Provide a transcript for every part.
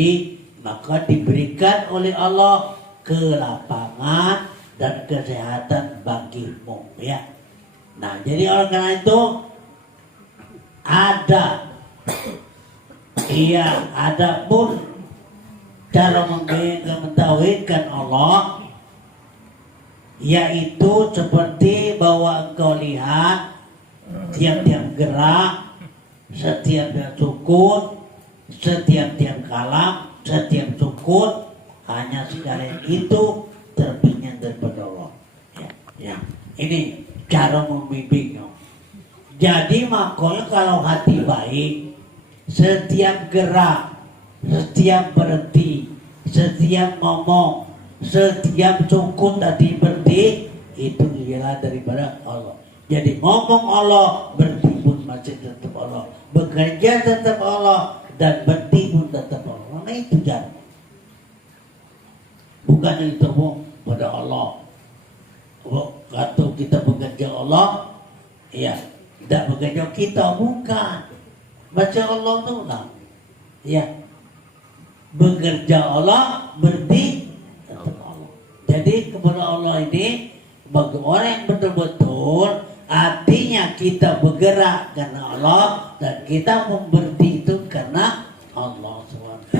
mati, maka diberikan oleh Allah kelapangan dan kesehatan bagimu, ya. Nah, jadi oleh karena itu ada pun cara mentauhidkan Allah, yaitu seperti bahwa engkau lihat tiap-tiap gerak, setiap sukun, setiap kalam, setiap sukun, hanya sekalian itu terbitnya daripada Allah. Ya. Ini cara membimbingnya. Jadi makanya kalau hati baik, setiap gerak, setiap berhenti, setiap ngomong, setiap sukun tadi berhenti, itu ialah daripada Allah. Jadi ngomong Allah, berhenti pun masih tetap Allah, bekerja tetap Allah, dan berhenti pun tetap Allah. Nah itu cara. Bukan itu pada Allah. Atau kita bekerja Allah, ya, tidak bekerja kita, bukan. Baca Allah itu lah, ya, bekerja Allah, berhenti tetap Allah. Jadi kepada Allah ini, bagi orang yang betul-betul artinya kita bergerak karena Allah dan kita berhenti itu karena Allah SWT,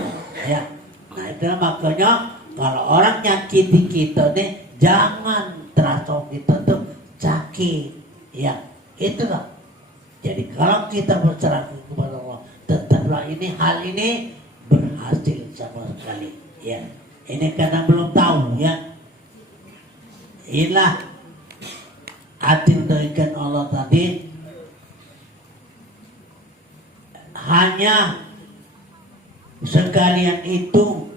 ya. Nah itulah makanya kalau orang nyakiti kita nih, jangan terasa kita tuh sakit, ya, itulah. Jadi kalau kita berserah kepada Allah, tetaplah hal ini berhasil sama sekali, ya. Ini karena belum tahu, ya. Inilah arti mendoakan Allah tadi, hanya sekalian itu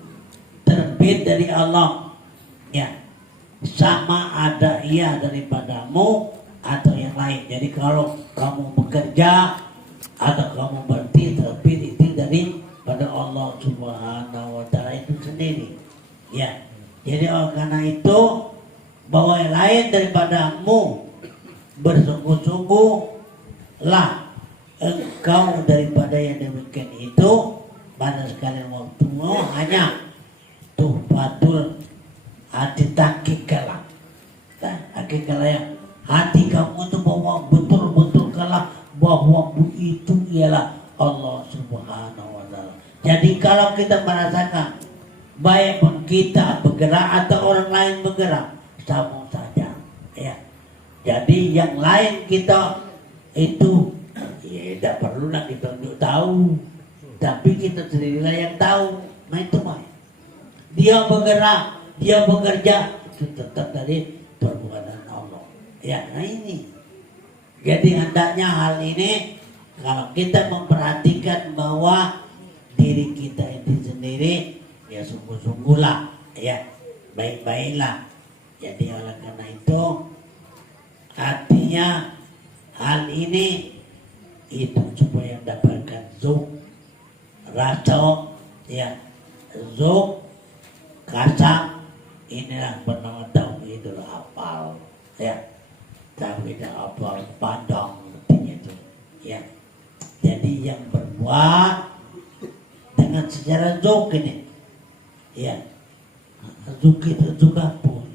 terbit dari Allah, ya, sama ada ia daripadamu atau yang lain. Jadi kalau kamu bekerja atau kamu berhenti, terbit itu daripada Allah Subhanahu wa Ta'ala itu sendiri, ya. Jadi karena itu bahwa yang lain daripadamu, bersungguh-sungguhlah engkau daripada yang demikian itu pada sekalian waktumu, hanya tuhfatul hati takik kalah. Takik kalah yang hati kamu itu bahwa betul-betul kalah bahwa itu ialah Allah Subhanahu wa Ta'ala. Jadi kalau kita merasakan baik pun kita bergerak atau orang lain bergerak, sama saja, ya. Jadi yang lain kita itu, ya, tidak perlu lah kita untuk tahu, tapi kita sendirilah yang tahu. Nah itu mah, dia bergerak, dia bekerja, itu tetap dari perbuatan Allah, ya. Nah ini, jadi hendaknya hal ini kalau kita memperhatikan bahwa diri kita itu sendiri, ya sungguh-sungguhlah, ya, baik-baiklah. Jadi oleh karena itu artinya hal ini itu supaya mendapatkan zuk, rasa, ya, zuk, kasang, inilah bernama tauhidul hafal, ya, tauhidul hafal pandang artinya itu, ya. Jadi yang berbuat dengan secara zuk ini, ya, zuk itu juga pun.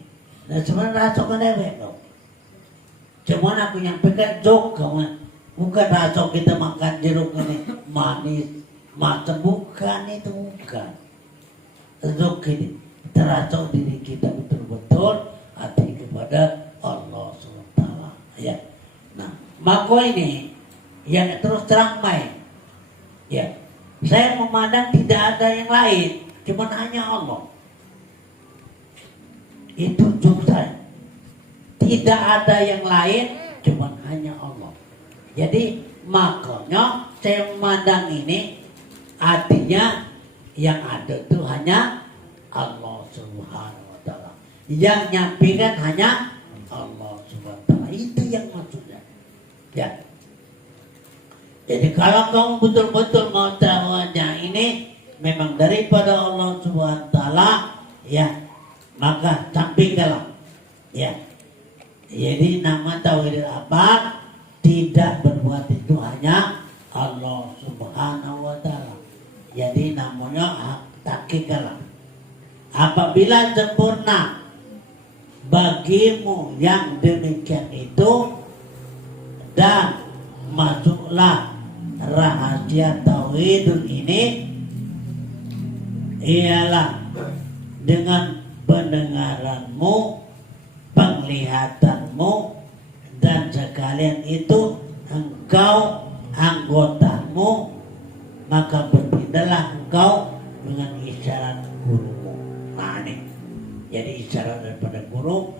Nah sebenarnya rasa kan ewek dong. Cuman aku nyampaikan jok, bukan rasa kita makan jeruk ini manis, matang, bukan itu, bukan. Jok ini terasa diri kita betul-betul hati kepada Allah SWT, ya. Nah maka ini yang terus terang main, ya. Saya memandang tidak ada yang lain, cuman hanya Allah. Itu juk saya. Tidak ada yang lain, cuma hanya Allah. Jadi makanya saya memandang ini artinya yang ada itu hanya Allah Subhanahu wa Ta'ala. Yang nyampaikan hanya Allah Subhanahu wa Ta'ala. Itu yang maksudnya, ya. Jadi kalau kamu betul-betul mau tahunya ini memang daripada Allah Subhanahu wa Ta'ala, ya, maka sampaikanlah, ya. Jadi nama tauhid apa? Tidak berbuat itu hanya Allah Subhanahu wa Ta'ala. Jadi namanya tahqiqlah. Apabila sempurna bagimu yang demikian itu, dan masuklah rahasia tauhidul ini, ialah dengan pendengaranmu, penglihatanmu, dan sekalian itu engkau anggotamu, maka berpindahlah engkau dengan isyarat gurumu. Nah ini, jadi isyarat daripada guru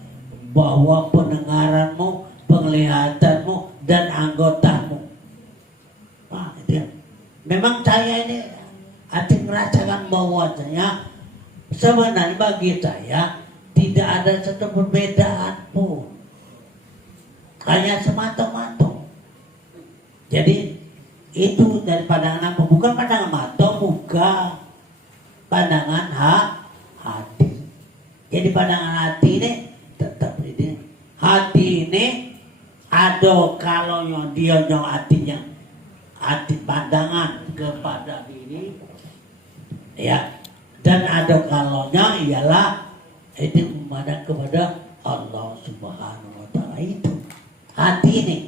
bahwa pendengaranmu, penglihatanmu, dan anggotamu. Nah itu ya. Memang saya ini hati merasakan bahwasanya sebenarnya bagi saya tidak ada satu perbedaan pun, hanya semata-mata. Jadi itu dari pandangan apa? Bukan pandangan mata, bukan pandangan hati. Jadi pandangan hati ini tetap ini. Hati ini ada kalau yang dia yang hatinya, hati pandangan kepada ini, ya. Dan ada kalaunya ialah itu memandang kepada Allah Subhanahu wa Ta'ala. Itu hati ini.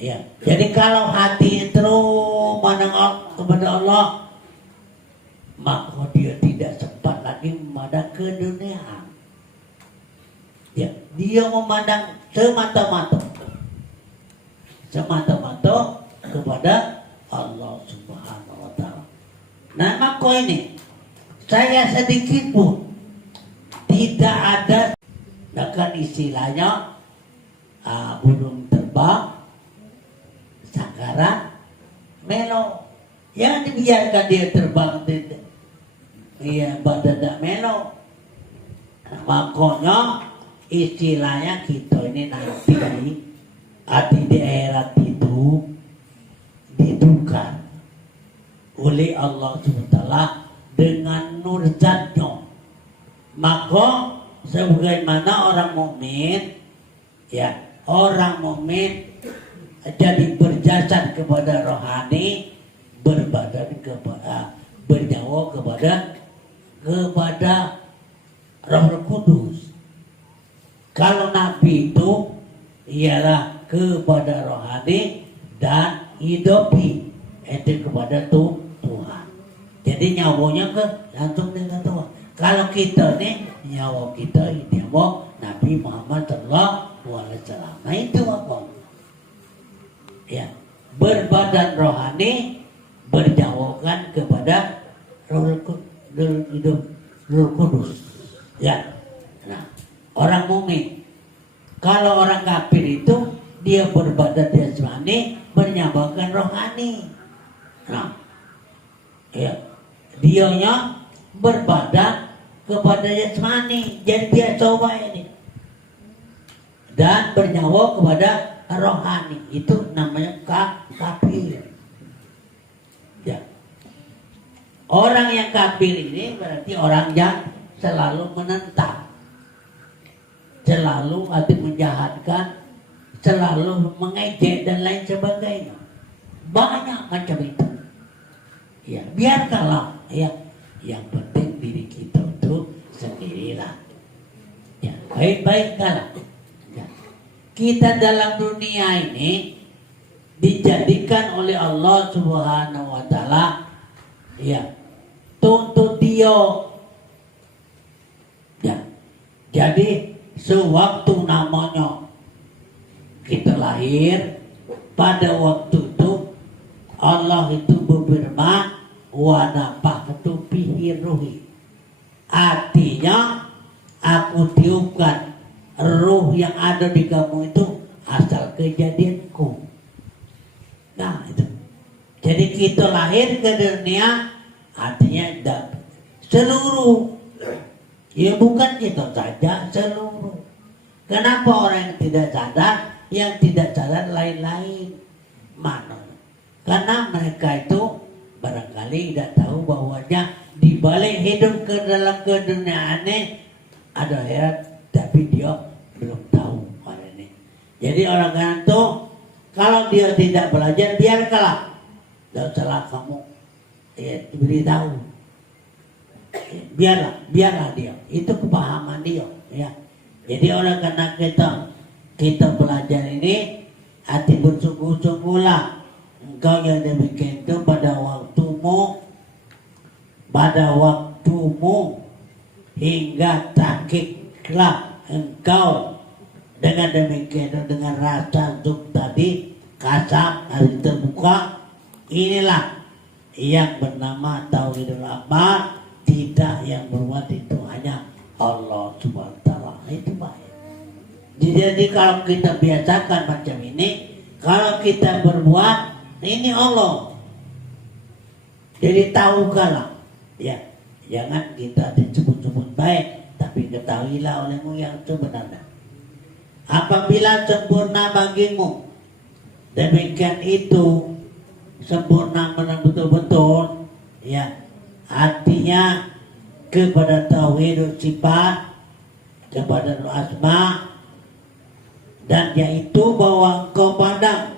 Ya, jadi kalau hati terus memandang kepada Allah, maka dia tidak sempat lagi memandang ke dunia. Ya, dia memandang semata-mata kepada Allah Subhanahu wa Ta'ala. Nah, maka ini saya sedikit pun tidak ada dengan istilahnya burung terbang sangkaran melo. Jangan dibiarkan dia terbang, iya badan tak melo. Nah, makanya istilahnya kita ini nanti di akhirat itu ditukar oleh Allah SWT dengan nur zatnya. Maka sebagaimana orang mukmin, ya orang mukmin jadi berjasad kepada rohani, berbadan kepada, bernyawa kepada Roh Kudus. Kalau Nabi itu ialah kepada rohani dan hidupi itu kepada Tuhan. Jadi nyawanya ke langsung dengan Tuhan. Kalau kita nih nyawa kita nyawa Nabi Muhammad Sallallahu Alaihi Wasallam. Nah itu apa? Ya, berbadan rohani, berjawakan kepada Roh Kudus. Ya, nah orang mukmin. Kalau orang kafir itu dia berbadan jasmani, bernyawakan rohani. Nah, ya, dianya berbadan kepada jasmani, jadi dia coba ini, dan bernyawa kepada rohani, itu namanya kafir. Ya. Orang yang kafir ini berarti orang yang selalu menentang, selalu menjahatkan, selalu mengejek dan lain sebagainya. Banyak macam itu. Ya, biarkanlah ya. Yang penting diri kita itu sendirilah. Ya, baik-baiklah. Ya. Kita dalam dunia ini dijadikan oleh Allah Subhanahu wa Ta'ala, ya, tuntut dia. Ya. Jadi sewaktu namanya kita lahir, pada waktu itu Allah itu berfirman, wa nafakhtu fihi ruhi. Artinya aku tiupkan ruh yang ada di kamu itu asal kejadianku. Nah itu. Jadi kita lahir ke dunia artinya seluruh. Ya bukan kita saja, seluruh. Kenapa orang yang tidak sadar, yang tidak sadar lain-lain? Mana? Karena mereka itu barangkali tidak tahu bahwanya di balik hidup ke dalam keduniaan ini ada akhirat, tapi dia belum tahu hal ini. Jadi orang itu kalau dia tidak belajar, biarkanlah. Tidak salah kamu beritahu. biarlah dia, itu kepahaman dia, ya. Jadi oleh karena kita belajar ini, hati bersungguh-sungguhlah engkau yang demikian itu pada waktumu hingga tahqiqlah engkau dengan demikian dengan rasa zuk tadi kasam hari terbuka. Inilah yang bernama tauhidul akbar. Tidak yang berbuat itu hanya Allah Subhanahu wa ta'ala. Itu baik. Jadi kalau kita biasakan macam ini, kalau kita berbuat ini Allah. Jadi tahukanlah, ya, jangan kita disebut-sebut baik, tapi ketahuilah olehmu yang sebenarnya. Apabila sempurna bagimu, demikian itu sempurna betul-betul, ya. Artinya kepada tauhid sifat, kepada asma, dan yaitu bahwa engkau pandang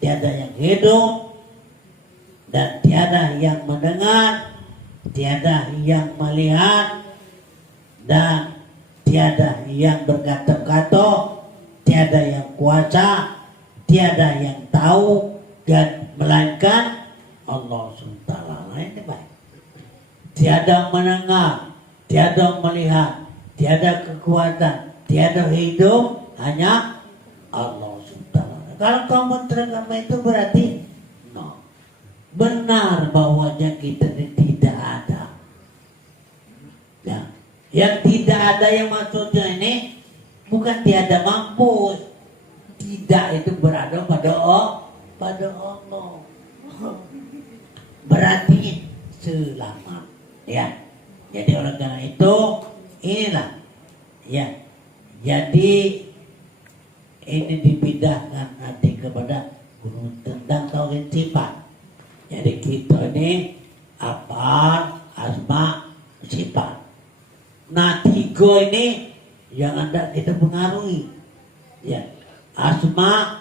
tiada yang hidup dan tiada yang mendengar, tiada yang melihat dan tiada yang berkata-kata, tiada yang kuasa, tiada yang tahu dan melainkan Allah SWT. Ini baik. Tiada mendengar, tiada melihat, tiada kekuatan, tiada hidup, hanya Allah SWT. Kalau kamu terangkan itu berarti benar bahwanya kita tidak ada. Ya. Yang tidak ada yang maksudnya ini bukan tiada mampu, tidak itu berada pada Allah. Berarti selamat. Ya, jadi oleh karena itu inilah, ya. Jadi ini dipindahkan hati kepada guru tentang tauhid sifat. Jadi kita ini apa asma sifat. Nah 3 ini yang ada kita pengaruhi, ya. Asma,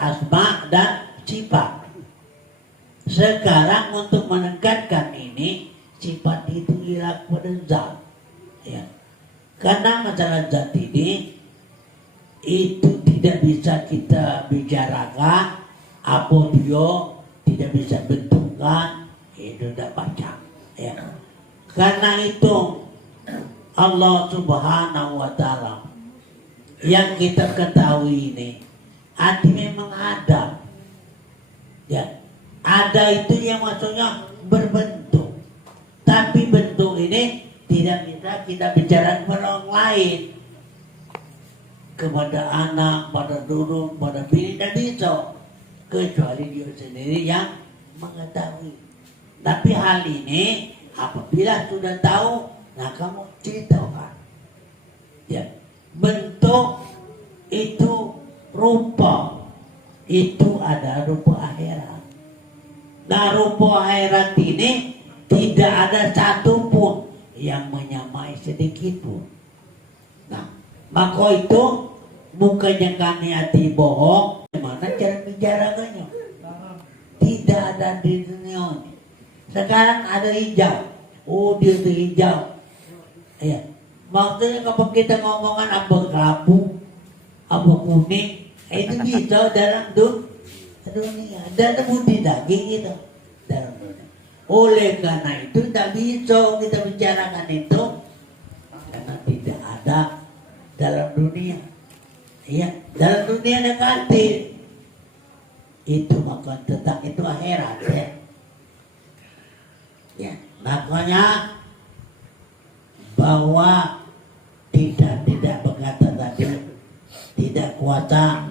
asma dan sifat. Sekarang untuk menekankan ini, sifat itu hilang pada zat, ya. Karena masalah zat ini itu tidak bisa kita bicarakan, apa dia tidak bisa bentukkan, itu tidak baca, ya. Karena itu Allah Subhanahu wa ta'ala yang kita ketahui ini hati memang ada, ya. Ada itu yang maksudnya berbentuk, tapi bentuk ini tidak bisa kita bicara kepada orang lain, kepada anak, pada duduk, pada bini, tidak bisa, kecuali dia sendiri yang mengetahui. Tapi hal ini apabila sudah tahu, nah kamu ceritakan, ya. Bentuk itu rupa, itu ada rupa akhirat. Nah rupa akhirat ini tidak ada satupun yang menyamai sedikit pun. Nah maka itu bukannya kami hati bohong, gimana cara bicarakannya? Tidak ada di dunia ini. Sekarang ada hijau, oh dia itu hijau, ya. Maksudnya kalau kita ngomongan apa kelabu, apa kuning, itu hijau dalam dunia, dalam budi daging itu dalam dunia. Oleh karena itu tidak bisa kita bicarakan itu karena tidak ada dalam dunia, ya. Dalam dunia negatif itu maka tetap itu akhirat, ya. Ya, makanya bahwa tidak berkata tadi tidak kuasa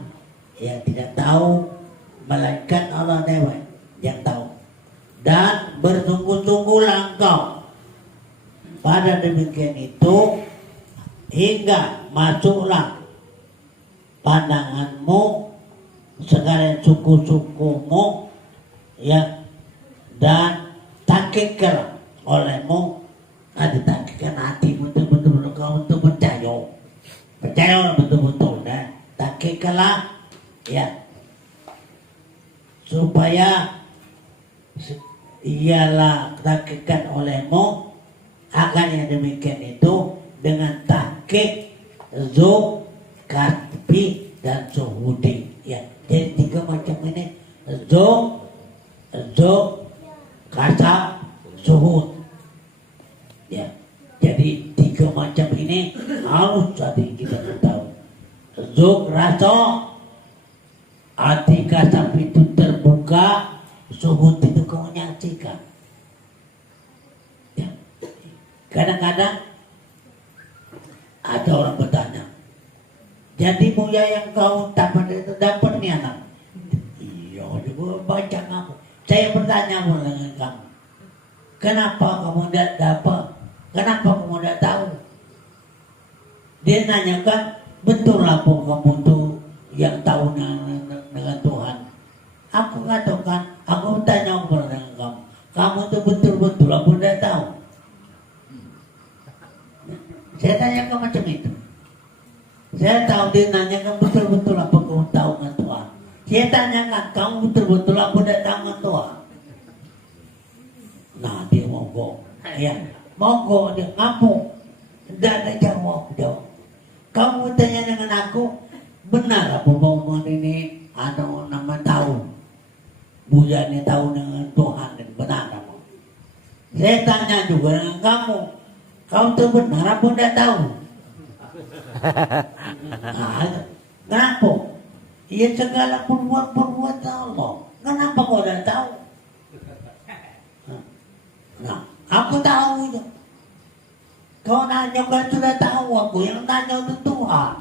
yang tidak tahu, melainkan Allah Dewa yang tahu. Dan bersungguh-sungguhlah engkau pada demikian itu hingga masuklah pandanganmu segala suku-sukumu, ya, dan tahqiqlah olehmu, ditakkan hatimu betul-betul kau untuk percaya betul-betul, dan tahqiqlah, ya, supaya ialah hakikat olehmu, akan yang demikian itu dengan tahqiq, zu, kasbi dan zuhudi. Ya, jadi 3 macam ini, zu, kasab, zuhud. Ya, jadi 3 macam ini harus tadi kita tahu. Zu, rasa, hati kasab itu terbuka, zuhud itu kau menyaksikan. Ya. Kadang-kadang ada orang bertanya, jadi Buya yang kau dapat itu dapat nih anak? Iya, dia baca kamu. Saya bertanya dengan kamu, kenapa kamu tidak dapat? Kenapa kamu tidak tahu? Dia nanyakan, betul apa kamu tuh yang tahu dengan Tuhan? Aku katakan, aku bertanya kepada kamu, kamu tuh betul-betul apa tidak tahu? Saya tanyakan macam itu. Saya tahu dia nanyakan betul-betul apa kamu tahu dengan Tuhan. Saya tanyakan, kamu betul-betul apa tidak tahu dengan Tuhan? Nah, dia mogok. Ya, mogok dia ngapu. Tidak ada jawab. Kamu tanya dengan aku, benar apa omongan ini ada nama tahu? Buya ini tahu dengan Tuhan dan benar apa? Saya tanya juga dengan kamu tuh benar apa tidak tahu? Nah, kenapa? Ya segala perbuatan Allah. Kenapa kau tidak tahu? Nah, aku tahu itu. Kau nanya kan sudah tahu, aku yang tanya itu Tuhan.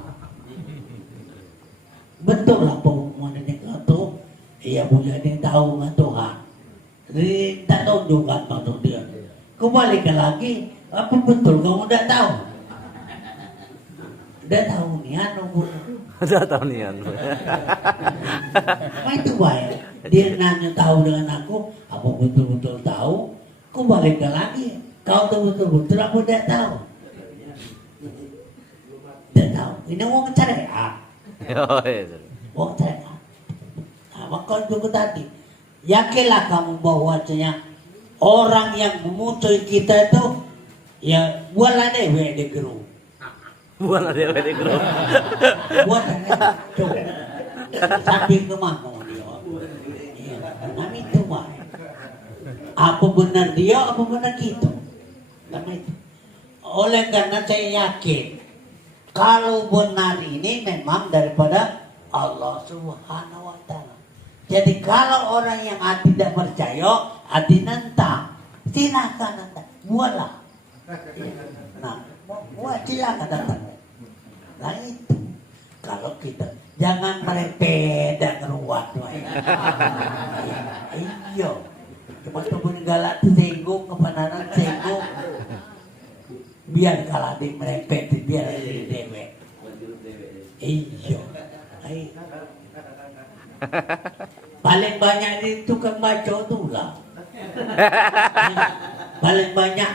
Betul lah pengumuman ini kata, iya Buya ini tahu dengan Tuhan. Jadi tak tahu juga maksud dia. Kembalikan lagi, apa betul kamu tidak tahu? Tidak tahu nih anu. Tidak tahu nih anu. Itu baik. Dia nanya tahu dengan aku, apa betul-betul tahu? Kembalikan lagi. Kau tuh betul-betul aku tidak tahu. Tidak tahu. Ini orang syariat. Orang syariat. Nah, maka juga tadi, yakinlah kamu bahwasanya orang yang memusuhi kita itu, ya buatlah dewe di grup. Buatlah dewe di grup. Buatlah dewe. Sambil kemana dia? Iya, nama itu mah. Apa benar dia, apa benar kita? Oleh karena saya yakin kalau benar ini memang daripada Allah Subhanahu wa Ta'ala. Jadi kalau orang yang tidak percaya, nentang, silakan nentang, buatlah. Nah, buat silakan nentang. Nah itu, kalau kita jangan merepet dan ngeruat. Iya. Cuma kebun galak senggung, kebenaran senggung. Biar kalah di merepet, biar di dewek. Iya. Paling banyak di tukang baca tu lah. Paling banyak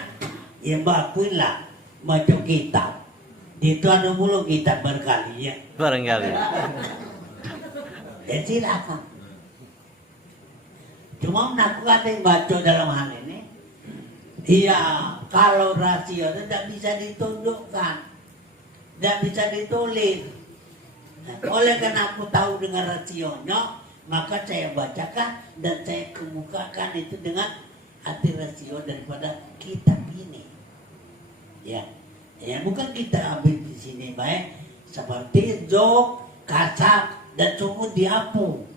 yang bakuin lah baca kitab. Itu ada mulu kitab berkali ya. Barangkali. Ya silakan. Cuma aku ada yang baca dalam hal ini. Iya, kalau rasio itu tidak bisa ditunjukkan, tidak bisa ditulis. Nah, oleh karena aku tahu dengan rasionya, maka saya bacakan dan saya kemukakan itu dengan arti rasio daripada kitab ini. Ya, bukan kita ambil di sini baik seperti zok, kasab dan sumut diapu.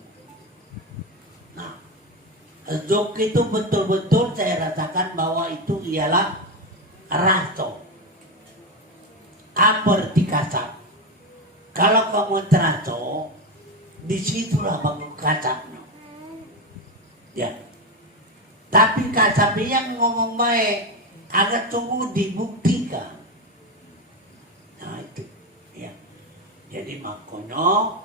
Nah, zok itu betul-betul saya rasakan bahwa itu ialah raso. Apa arti kasab? Kalau kamu teraso, disitulah bangun kasabnya. Ya. Tapi kasab yang ngomong baik, agar tunggu dibuktikan. Nah itu, ya. Jadi makanya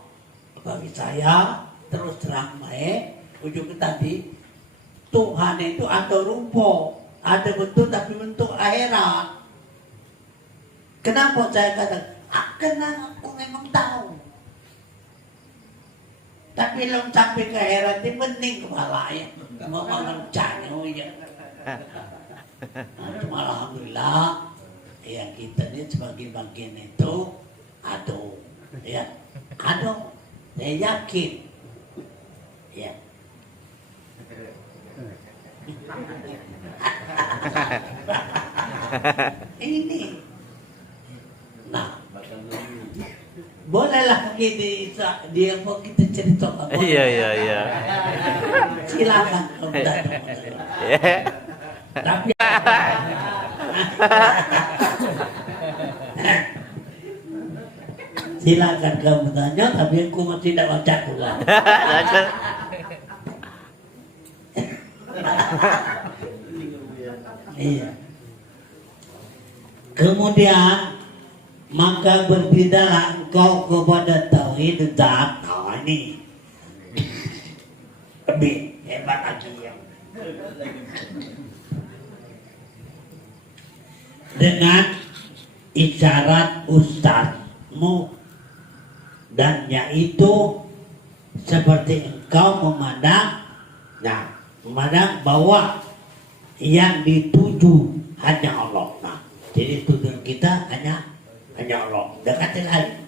bagi saya terus terang baik, ujung tadi Tuhan itu ada rupa, ada bentuk tapi bentuk akhirat. Kenapa saya katakan? Karena aku memang tahu. Tapi belum sampai ke akhirat ini bening kepala ya. ngomong kencang ya. Nah, alhamdulillah ya kita ini sebagai bagian itu aduh ya aduh saya yakin ya ini nah bolehlah gini dia mau kita cerita apa Iya. silakan Om Dado. Tapi silakan kamu tanya, tapi aku masih tidak baca ulang. Iya. Kemudian maka berpindahlah engkau kepada tauhid zat. Nah ini lebih hebat lagi yang dengan isyarat ustazmu dan yaitu seperti engkau memandang bahwa yang dituju hanya Allah. Nah, jadi tujuan kita hanya Allah. Dekatin lagi.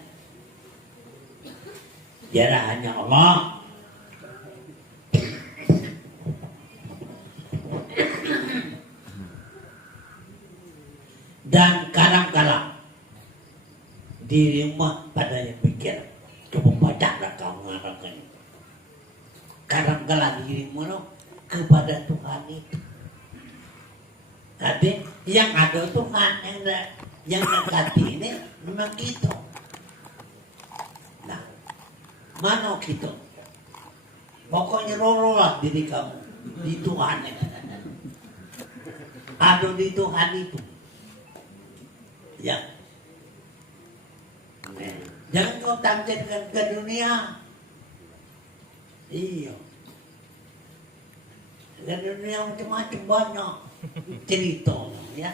Jadi hanya Allah. Dan kadang-kadang dirimu pada yang pikir coba bacalah kamu ngarangkan kadang-kadang dirimu kepada Tuhan itu. Tapi yang ada Tuhan yang dekati ini memang gitu. Nah, mana gitu? Pokoknya rorolah diri kamu di Tuhan. Ada di Tuhan itu. Ya. Jangan kau tampilkan ke dunia. Iya. Ke dunia macam-macam banyak cerita ya.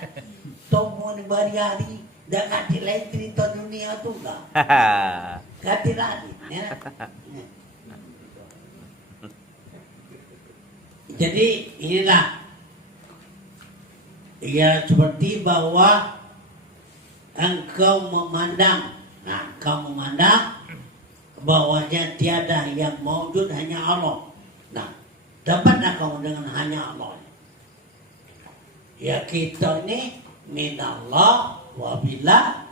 Tomo ni bari-hari dah kati lain cerita dunia tu lah. Kati lain ya. Jadi inilah ya seperti bahwa engkau memandang bahwanya tiada yang maujud hanya Allah. Nah, dapatlah kamu dengan hanya Allah. Ya kita ini minallah wabillah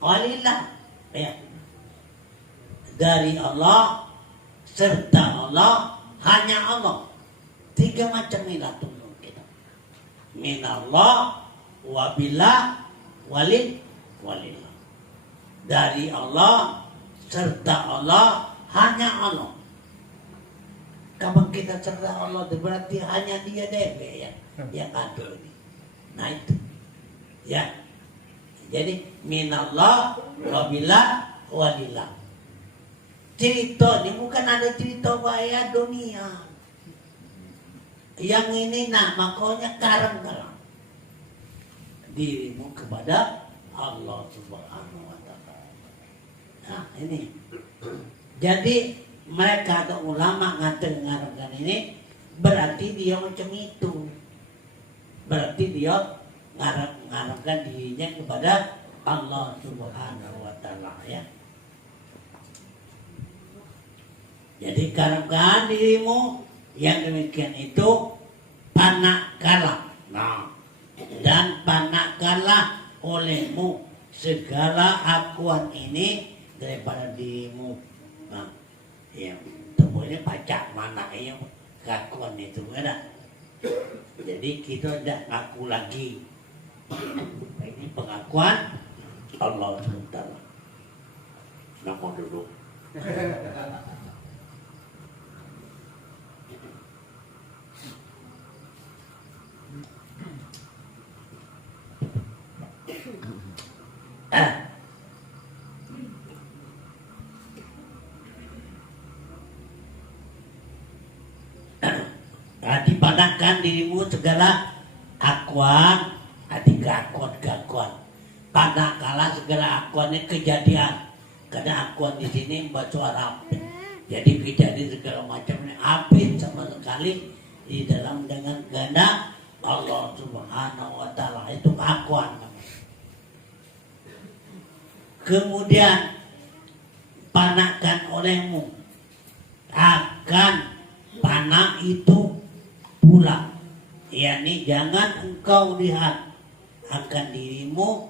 walillah ya. Dari Allah serta Allah hanya Allah. 3 macam ilah tolong kita. Minallah wabillah walillah. Dari Allah serta Allah hanya Allah. Kapan kita serta Allah berarti hanya dia deh ya yang ada ini. Nah itu ya. Jadi minallah wabillah walillah. Cerita ini bukan ada cerita bahaya dunia. Yang ini makanya karang-karang dirimu kepada Allah Subhanahu wa ta'ala. Nah ini. Jadi mereka atau ulama ngarang ini berarti dia macam itu. Berarti dia ngarangkan dirinya kepada Allah Subhanahu wa ta'ala ya. Jadi karangkan dirimu yang demikian itu panakkalah. Nah, dan panakkalah olehmu segala akuan ini daripada dirimu. Nah, ya, temunya pacak mana yang akuan itu ada. Jadi kita tidak ngaku lagi. Ini pengakuan Allah SWT. Nama dulu. Dipadamkan dirimu segala akuan, gakuan. Padahkala segala akuan ini kejadian. Karena akuan di sini membaca Arab. Jadi kejadian segala macam ini habis sama sekali di dalam dengan kehendak Allah Subhanahu wa taala, itu pengakuan. Kemudian panakan olehmu akan panah itu pula, yakni jangan engkau lihat akan dirimu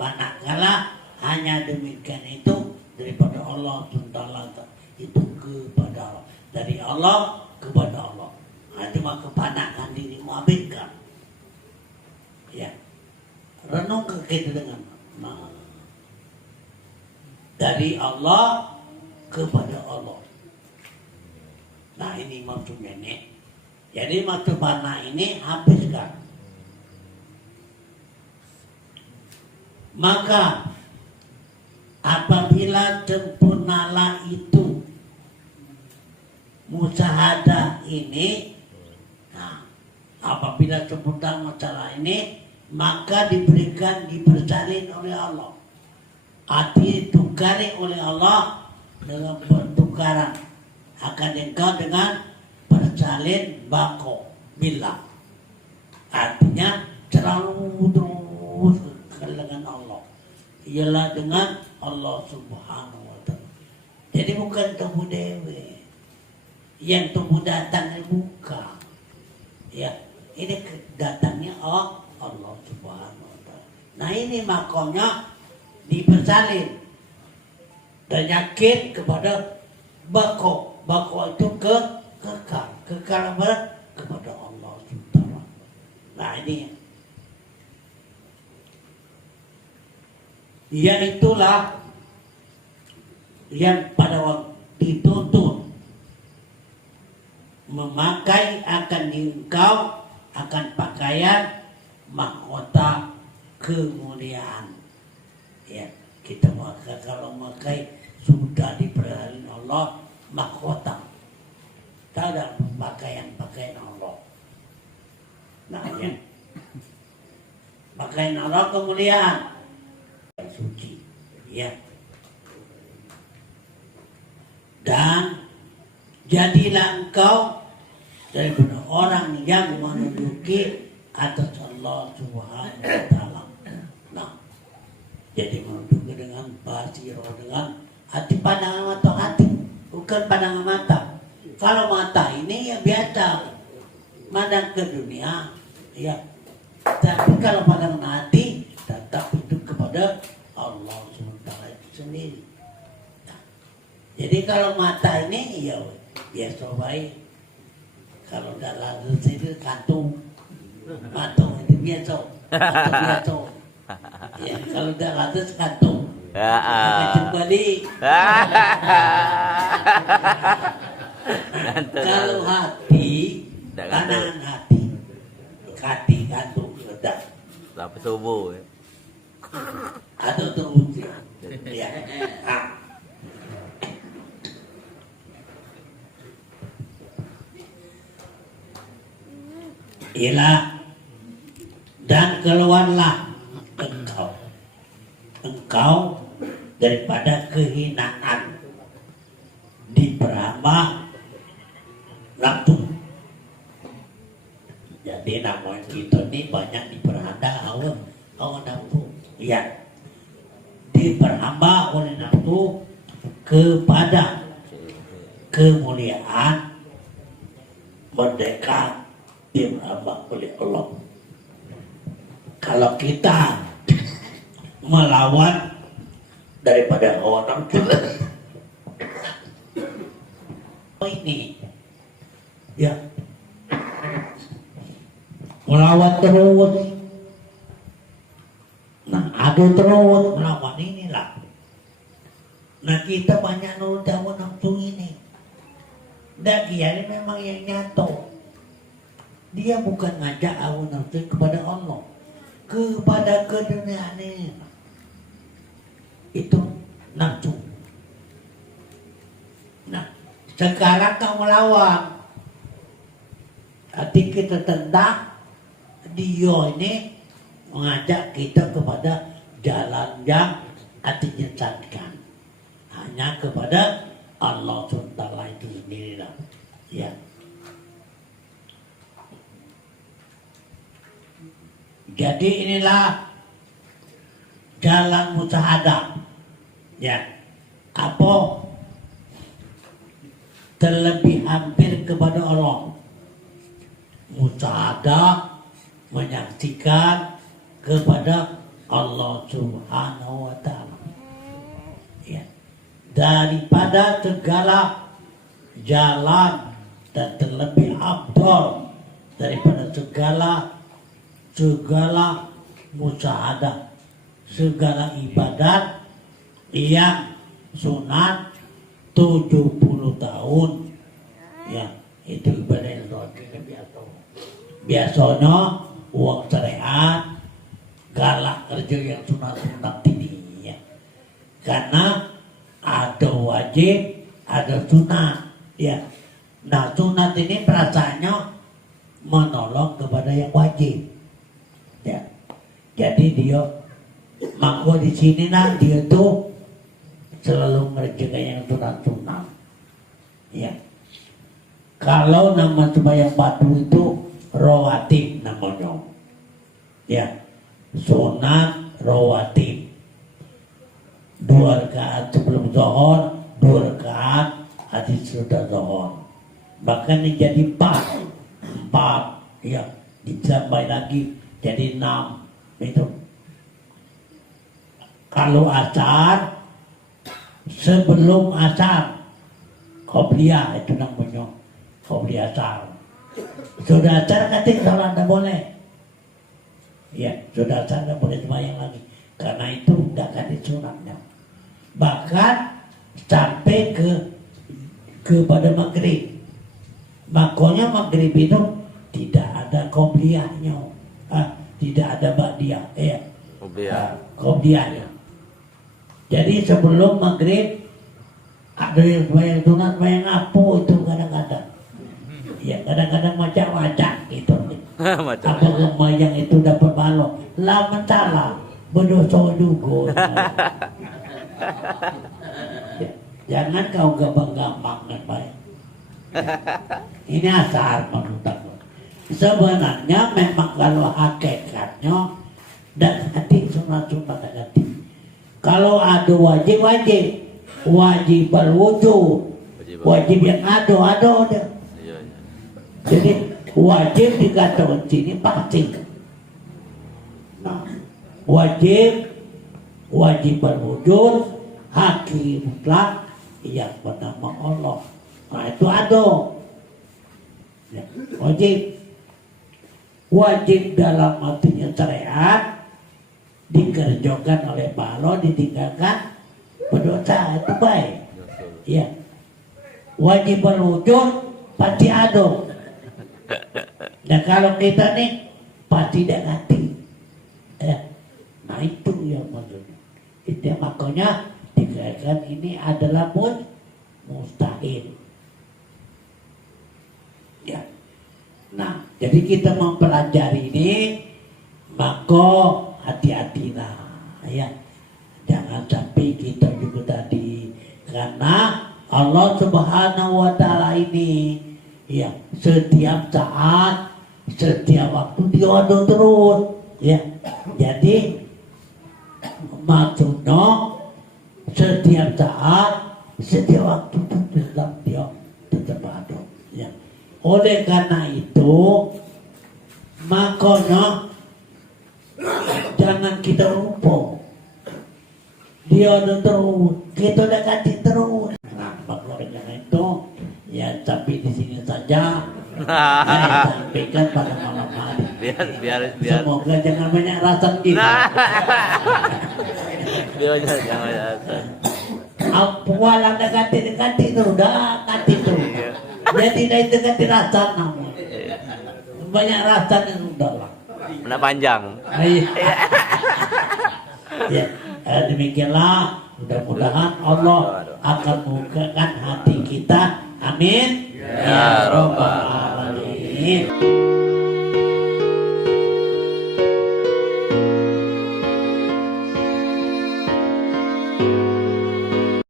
manakala hanya demikian itu daripada Allah SWT, itu kepada Allah, dari Allah kepada Allah. Nah, cuma kepanakan dirimu, abaikan. Ya, renung ke kita dengan dari Allah kepada Allah. Nah, ini maksudnya nih. Jadi maksud panah ini habiskan. Maka apabila sempurnalah itu musyahadah ini, nah, apabila sempurna masalah ini, maka dibersalin oleh Allah. Arti ditukari oleh Allah dengan pertukaran akan engkau dengan bersalin bako billah. Artinya selalu terus dengan Allah, ialah dengan Allah Subhanahu wa taala. Jadi bukan tubuh dewe yang tubuh datang bukan. Ya, ini datangnya Allah Subhanahu wa taala. Nah, ini makomnya dibersalin dan yakin kepada bako itu kekal kepada Allah SWT. Nah, ini ya, itulah yang pada waktu dituntut memakai akan engkau akan pakaian mahkota kemuliaan. Ya, kita maka kalau memakai sudah diperhalin Allah mahkota, tak ada pakaian Allah. Nah, ya, pakaian Allah kemuliaan, suci, ya. Dan jadilah engkau daripada orang yang menunjuki atas Allah Subhanahu wa taala. Nah, jadi menunjuki dengan basirah, dengan hati, pandangan mata hati, bukan pandangan mata. Kalau mata ini ya biasa mandang ke dunia, ya. Tapi kalau pandangan hati tetap itu kepada Allah SWT itu sendiri. Nah, jadi kalau mata ini ya biasa baik. Kalau dalam itu kantung itu biasa. Ya, kalau udah lantas kantung. Kembali. Kalau hati, kanan hati kantung sudah. Sampai subuh. Atau terus ya. Ialah dan keluarlah engkau daripada kehinaan diperhamba langsung. Jadi namanya kita ini banyak diperhamba awal nafsu, ya, diperhamba oleh nafsu kepada kemuliaan, merdeka diperhamba oleh Allah. Kalau kita melawan daripada hawa nafsu ini, ya, melawan terus, nah ada terus melawan inilah. Nah, kita banyak nurut hawa nafsu ini. Dan dia ini memang yang nyata. Dia bukan ngajak hawa nafsu kepada Allah, kepada keduniaan ini. Itu nafsu. Nah, sekarang kau melawan, hati kita tendang, dia ini mengajak kita kepada jalan yang artinya cantikkan, hanya kepada Allah SWT itu sendiri lah. Ya. Jadi inilah jalan musyahadah. Ya. Apa? Terlebih hampir kepada Allah. Musyahadah menyaksikan kepada Allah Subhanahu wa ta'ala. Ya. Daripada segala jalan dan terlebih afdal daripada segala musyahadah, segala ibadat yang sunat 70 tahun. Ya, itu ibadah yang biasa. Biasanya uang syariat galak kerja yang sunat-sunat ini ya. Karena ada wajib, ada sunat ya. Nah, sunat ini perasaannya menolong kepada yang wajib. Ya. Jadi dia maka di sini dia tuh selalu mengerjakan yang sunat-sunat. Ya. Kalau nama sembahyang batu itu rawatib namanya. Ya. Sunat rawatib. 2 rakaat sebelum zuhur, 2 rakaat habis sudah zuhur. Bahkan ini jadi 4 ya, ditambah lagi jadi 6 itu. Kalau asar, sebelum asar qobliyah itu namanya, qobliyah asar. Sudah asar katanya salat tidak boleh. Ya, sudah asar tidak boleh sembahyang lagi. Karena itu tidak ada sunatnya. Bahkan sampai kepada maghrib. Makanya maghrib itu tidak ada qobliyahnya, tidak ada ba'diyah, ya. Qobliyahnya. Jadi sebelum maghrib ada yang sembahyang sunat, sembahyang apa itu kadang-kadang. Ya kadang-kadang macam-macam gitu. Apa sembahyang itu dapat balok? Lah salah, berdosa juga. Ya, jangan kau gampang-gampang baik. Ini asal menurut aku. Sebenarnya memang kalau hakikatnya dan hati sunat-sunat hati. Kalau ada wajib berwudu, wajib yang ada. Jadi wajib dikatakan sini pasti. Nah, wajib berwujud, haki mutlak yang bernama Allah. Nah itu ada. Ya, wajib dalam artinya syariat dikerjakan oleh balo, ditinggalkan berdosa, itu baik. Ya, wajib berwujud pasti ada. Dan kalau kita nih pasti tidak ngerti. Nah itu yang maksudnya. Itu makanya dikatakan ini adalah mustahil. Ya. Nah, jadi kita mempelajari ini, maka hati-hatilah, ya. Jangan sampai kita juga tadi, karena Allah Subhanahu wa ta'ala ini, ya, setiap saat, setiap waktu dia ada terus, ya. Jadi maksudnya setiap saat, setiap waktu tetap dia tetap ada, ya. Oleh karena itu, makanya jangan kita lupa. Dia ada terus, kita udah ganti terus. Nah, oleh karena itu, ya tapi di sini saja saya sampaikan pada malam hari. Biar. Semoga jangan banyak rasa kita. Biar jangan banyak rasa. Apalah dah ganti tu, dah ganti tu. Jadi dah itu ganti rasa nama. Banyak rasa yang sudah lah. Mana panjang. Ya, demikianlah. Mudah-mudahan Allah akan membukakan hati kita. Amin. Ya Rabbal Alamin.